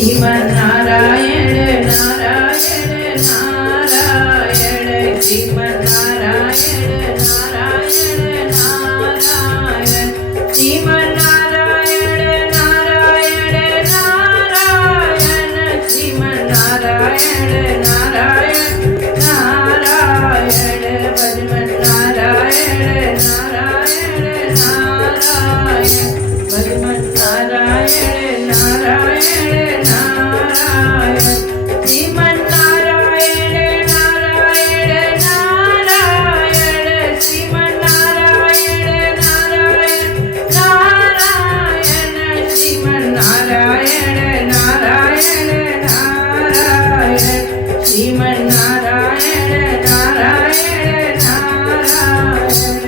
Sriman Narayana Narayan Narayan Sriman Narayana Narayan Narayan Sriman Narayana Narayan Narayan Sriman Narayana Narayan Narayan भजमन्नारायण Narayan Narayan भजमन्नारायण Narayan Narayan Sriman Narayana Narayan Narayan Sriman Narayana Narayan Narayan Sriman Narayana Narayan Narayan Sriman Narayana Narayan Narayan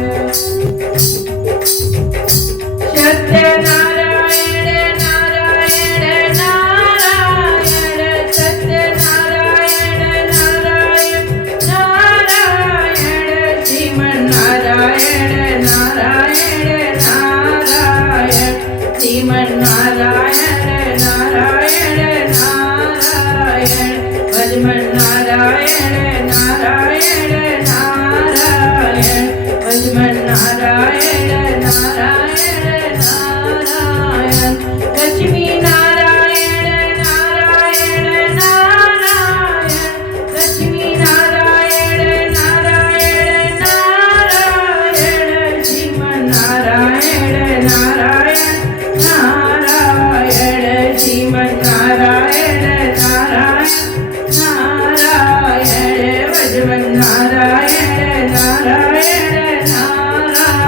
Satyanarayan Narayan Narayan Satyanarayan Narayan Narayan Sriman Narayana Narayan Narayan Sriman Narayana Narayan Narayan भजमन्नारायण Narayan Narayan भजमन्नारायण Narayan Narayan Lakshmi Narayan Narayan Narayan Lakshmi Narayan Narayan Narayan Sriman Narayana Narayan Narayan Sriman Narayana Narayan Narayan भजमन्नारायण Narayan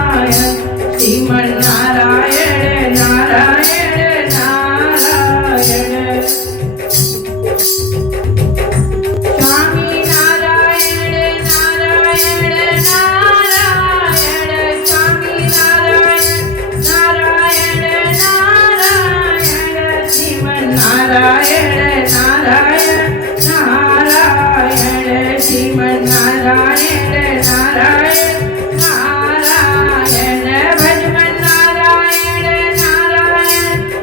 Narayan Sriman Narayana Narayan Narayan Swami Narayan Narayan Narayan Swami Narayan Narayan Narayan Sriman Narayana Narayan Narayan Sriman Narayana Narayan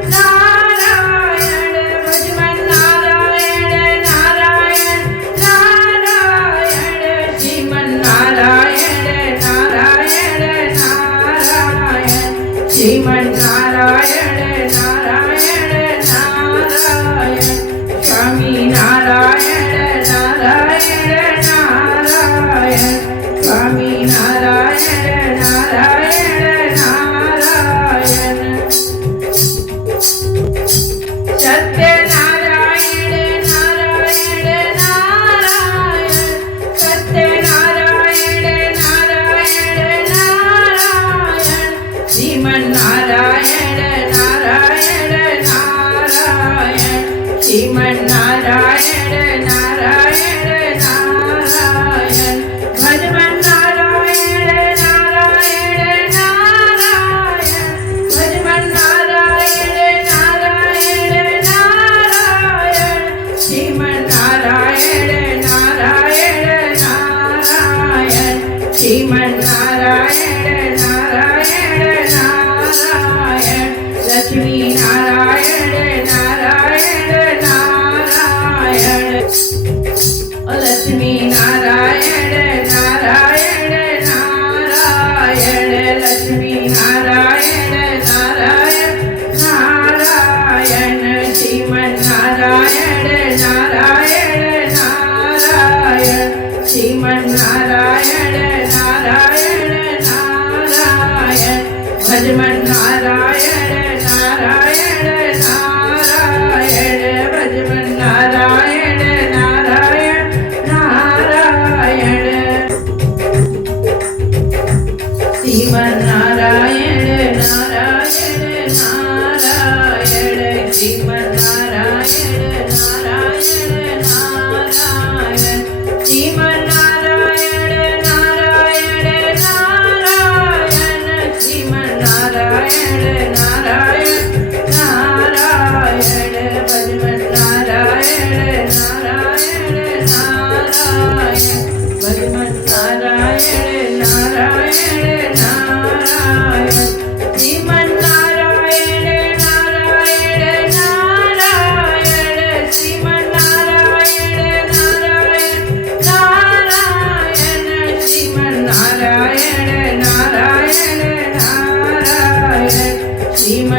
Narayan भजमन्नारायण Narayan Narayan भजमन्नारायण Narayan Narayan Sriman Narayana Narayan Narayan Sriman Narayana Narayan Narayan Swami Narayan Narayan Narayan Swami Narayan Narayan Narayan Satyanarayan Narayan Narayan Satyanarayan Narayan Narayan Sriman Narayana Narayan Narayan Sriman Narayana Narayan Narayan भजमन्नारायण Narayan Narayan भजमन्नारायण Narayan Narayan Sriman Narayana Narayan Narayan Sriman Narayana Narayan Narayan Lakshmi Narayan Narayan Narayan Lakshmi Narayan Narayan Narayan Lakshmi Narayan Narayan Narayan Sriman Narayana Narayan Narayan Sriman Narayana Narayan Narayan भजमन्नारायण Narayan Narayan भजमन्नारायण Narayan Narayan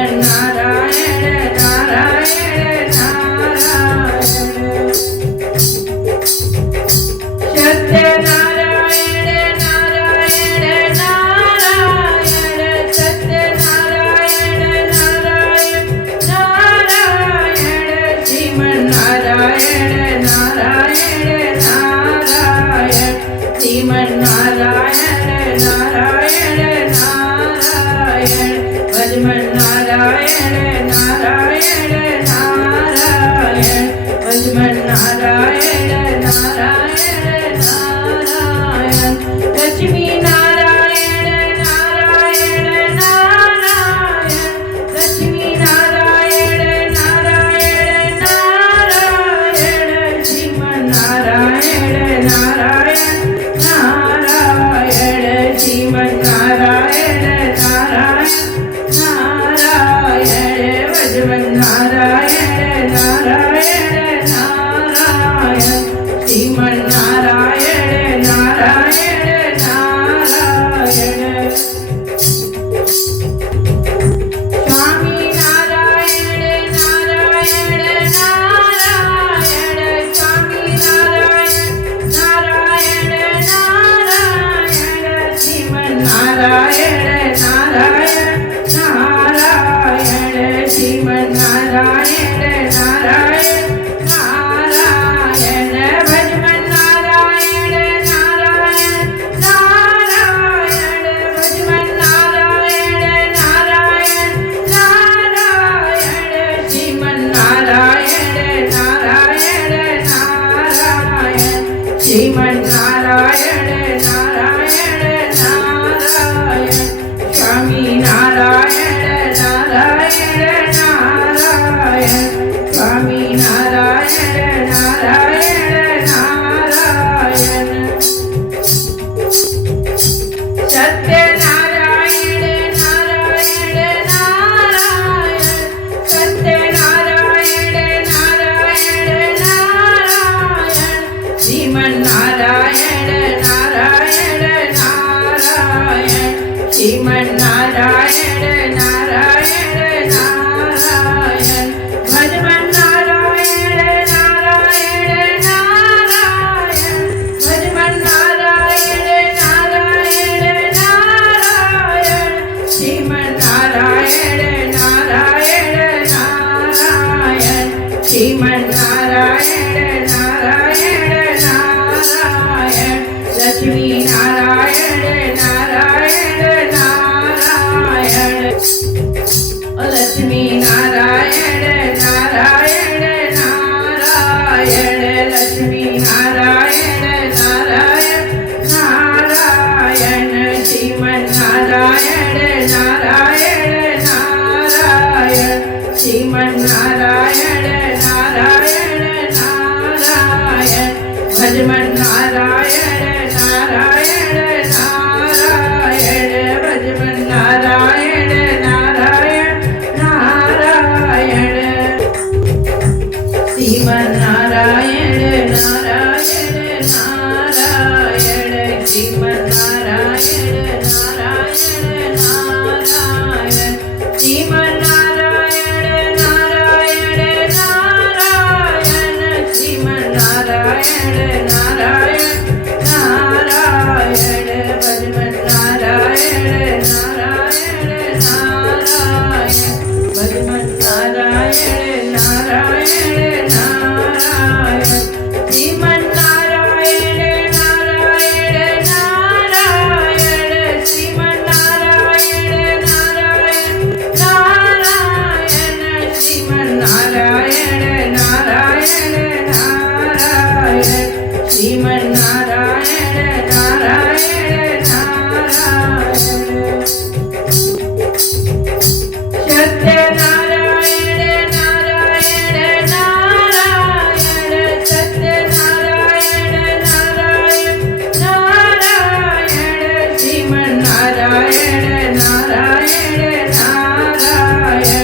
Sriman Narayana Narayan Narayan Satyanarayan Narayan Narayan Satyanarayan Narayan Narayan Sriman Narayana Narayan Narayan Sriman Narayana Narayan Narayan भजमन्नारायण Narayan Narayan भजमन्नारायण Narayan Narayan Lakshmi Narayan Narayan Narayan Lakshmi Narayan Narayan Narayan Sriman Narayana Narayan Narayan Sriman Narayana Narayan Narayan भजमन्नारायण Narayan Narayan Sriman Narayana Narayan Narayan Swami Narayan Narayan Narayan Swami Narayan Narayan Narayan Sriman Narayana Narayan Narayan Sriman Narayana Narayan Narayan भजमन्नारायण Narayan Narayan भजमन्नारायण Narayan Narayan Sriman Narayana Narayan Narayan Sriman Narayana Narayan Narayan Swami Narayan Narayan Narayan Swami Narayan Narayan Narayan Satyanarayan Narayan Narayan Satyanarayan Narayan Narayan Sriman Narayana Narayan Narayan Sriman Narayana Narayan Narayan भजमन्नारायण Narayan Narayan भजमन्नारायण Narayan Narayan Sriman Narayana Narayan Narayan Sriman Narayana Narayan Narayan Lakshmi Narayan Narayan Narayan Lakshmi Narayan Narayan Narayan Lakshmi Narayan Narayan Narayan Sriman Narayana Narayan Narayan Sriman Narayana Narayan Narayan भजमन्नारायण Narayan Narayan भजमन्नारायण Narayan Narayan Sriman Narayana Narayan Narayan Sriman Narayana Narayan Narayan Sriman Narayana Narayan Narayan Sriman Narayana Narayan Narayan भजमन्नारायण Narayan Narayan भजमन्नारायण Narayan Narayan Sriman Narayana Narayan Narayan Sriman Narayana Narayan Narayan Sriman Narayana Narayan Narayan Sriman Narayana Narayan Narayan Satyanarayan Narayan Narayan Satyanarayan Narayan Narayan Sriman Narayana Narayan Narayan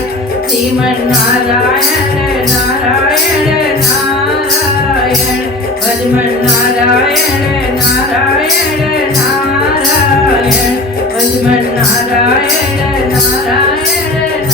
Sriman Narayana Narayan Narayan भजमन्नारायण Narayan Narayan भजमन्नारायण Narayan Narayan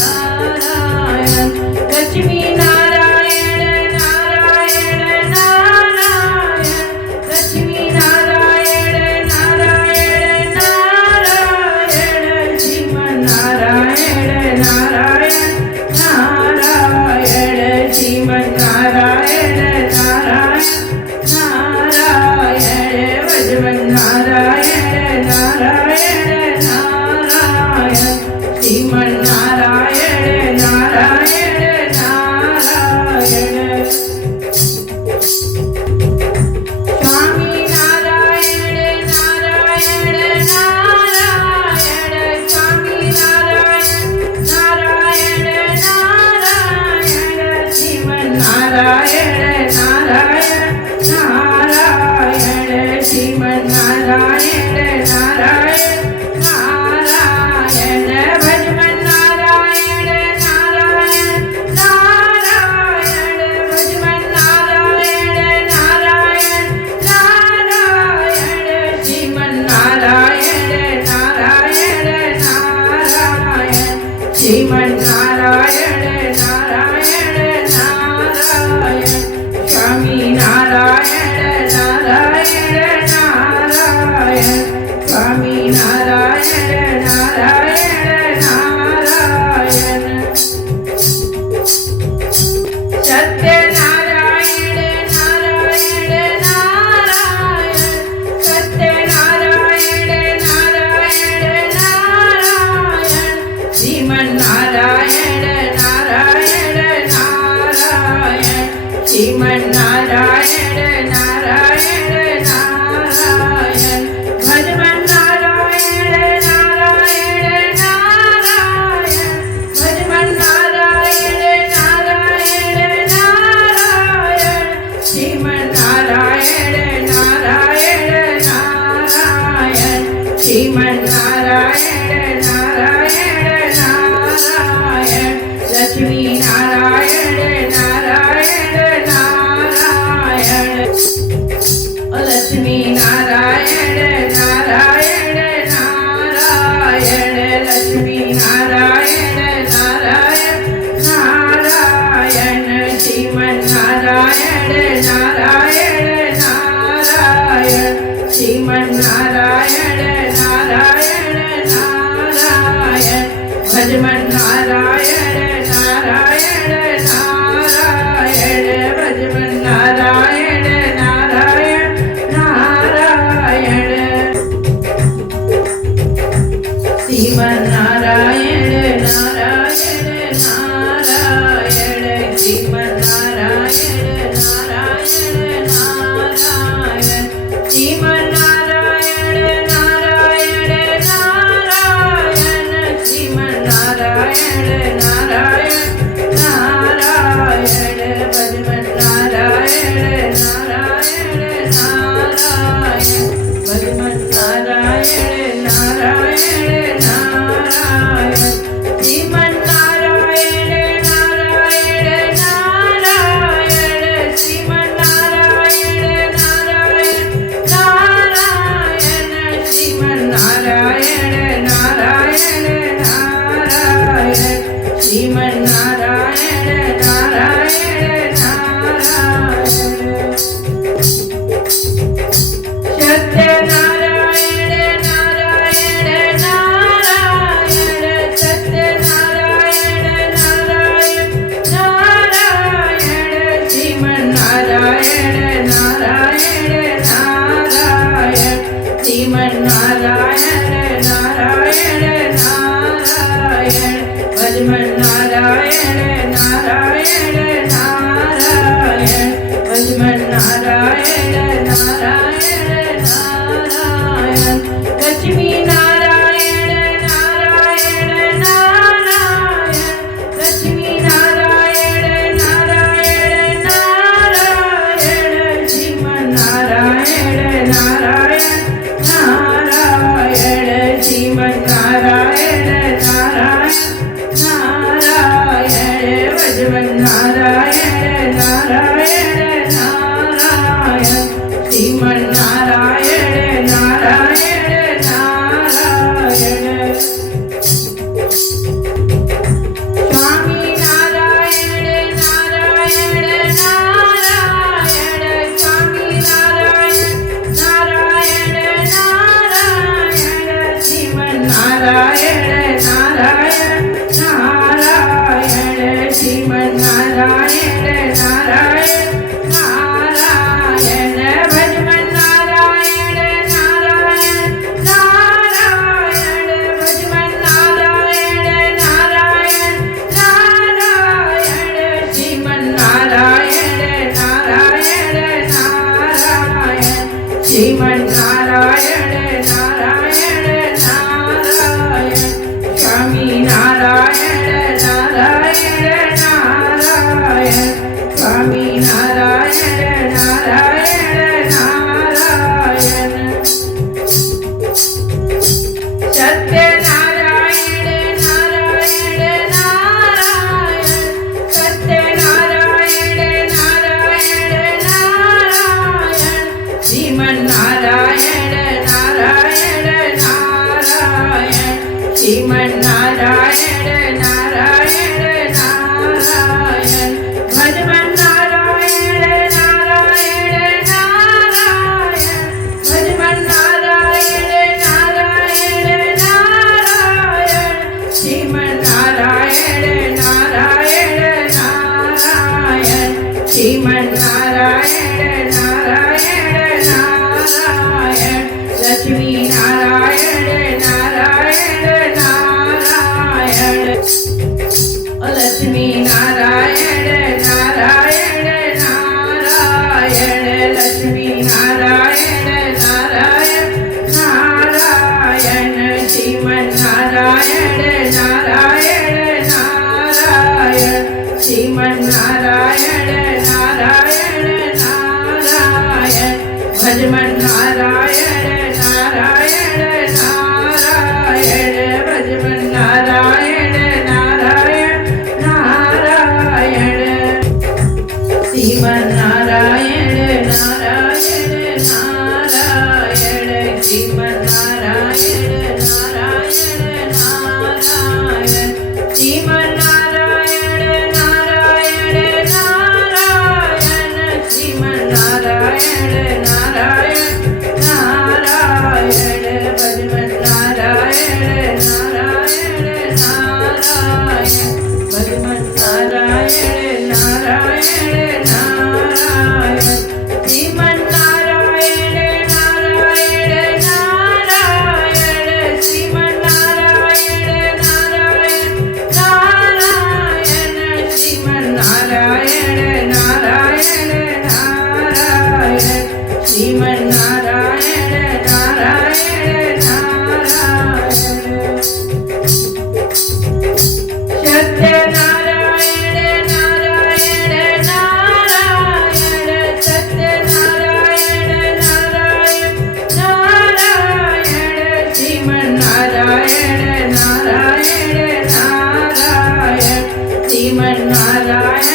Sriman Narayana Narayan Narayan भजमन्नारायण Narayan Narayan भजमन्नारायण Narayan Narayan Sriman Narayana Narayan Narayan Sriman Narayana Narayan Narayan Lakshmi Narayan Narayan Narayan Lakshmi Narayan Narayan Narayan Lakshmi Narayan Narayan Narayan Sriman Narayana Narayan Narayan Sriman Narayana Narayan Narayan भजमन्नारायण Narayan Narayan भजमन्नारायण Narayan Narayan Sriman Narayana Narayan Narayan Sriman Narayana Narayan Narayan Sriman Narayana Narayan Narayan Sriman Narayana Narayan Narayan भजमन्नारायण Narayan Narayan भजमन्नारायण Narayan Narayan Sriman Narayana Narayan Narayan Sriman Narayana Narayan Narayan Sriman Narayana Narayan Narayan Sriman Narayana Narayan Narayan Satyanarayan Narayan Narayan Satyanarayan Narayan Narayan Sriman Narayana Narayan Narayan Sriman Narayana Narayan Narayan भजमन्नारायण Narayan Narayan भजमन्नारायण Narayan Narayan Lakshmi Narayan Narayan Narayan Lakshmi Narayan Narayan Narayan Sriman Narayana Narayan Narayan Sriman Narayana Narayan Narayan भजमन्नारायण Narayan Narayan Sriman Narayana Narayan Narayan Swami Narayan Narayan Narayan Swami Narayan Narayan Narayan Sriman Narayana Narayan Narayan Sriman Narayana Narayan Narayan भजमन्नारायण Narayan Narayan भजमन्नारायण Narayan Narayan Sriman Narayana Narayan Narayan Sriman Narayana Narayan Narayan Swami Narayan Narayan Narayan Swami Narayan Narayan Narayan Satyanarayan Narayan Narayan Satyanarayan Narayan Narayan Sriman Narayana Sriman Narayana Narayan Narayan Sriman Narayana Narayan Narayan Sriman Narayana Narayan Narayan Sriman Narayana Narayan Narayan भजमन्नारायण Narayan Narayan भजमन्नारायण Narayan Narayan Sriman Narayana Narayan Narayan Sriman Narayana Narayan Narayan Sriman Narayana Narayan Narayan Sriman Narayana Narayan Narayan Satyanarayan Narayan Narayan Satyanarayan Narayan Narayan Sriman Narayana Narayan Narayan Sriman Narayana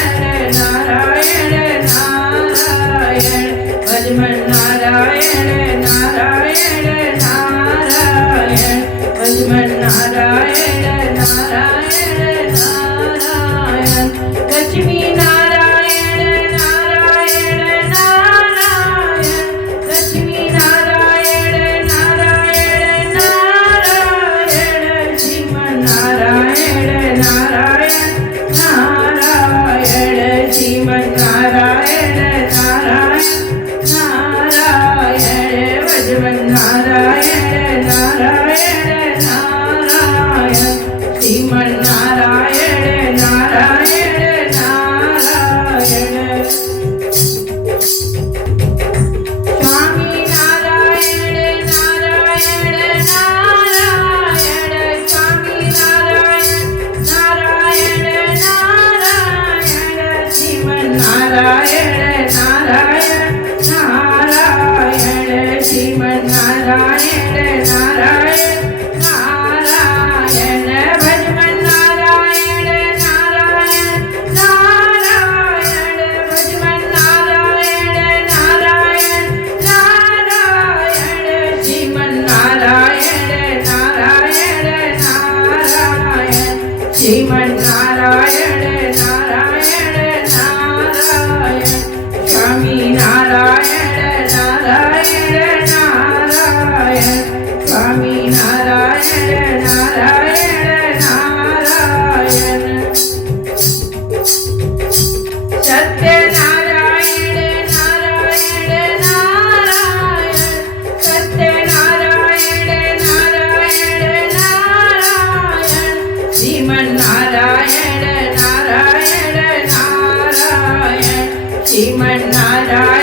Narayan Narayan भजमन्नारायण Narayan Narayan भजमन्नारायण Narayan Narayan Lakshmi Narayan Narayan Narayan Lakshmi Narayan Narayan Narayan Sriman Narayana Narayan Narayan Sriman Narayana Narayan Narayan भजमन्नारायण Narayan Narayan Sriman Narayana Narayan Narayan Swami Narayan Narayan Narayan Swami Narayan Narayan Narayan Sriman Narayana Narayan Narayan Sriman Narayana Narayan Narayan भजमन्नारायण Narayan Narayan भजमन्नारायण Narayan Narayan Sriman Narayana Narayan Narayan Sriman Narayana Narayan Narayan Swami Narayan Narayan Narayan Swami Narayan Narayan Narayan Satyanarayan Narayan Narayan Satyanarayan Narayan Narayan Sriman Narayana Narayan Narayan Sriman Narayana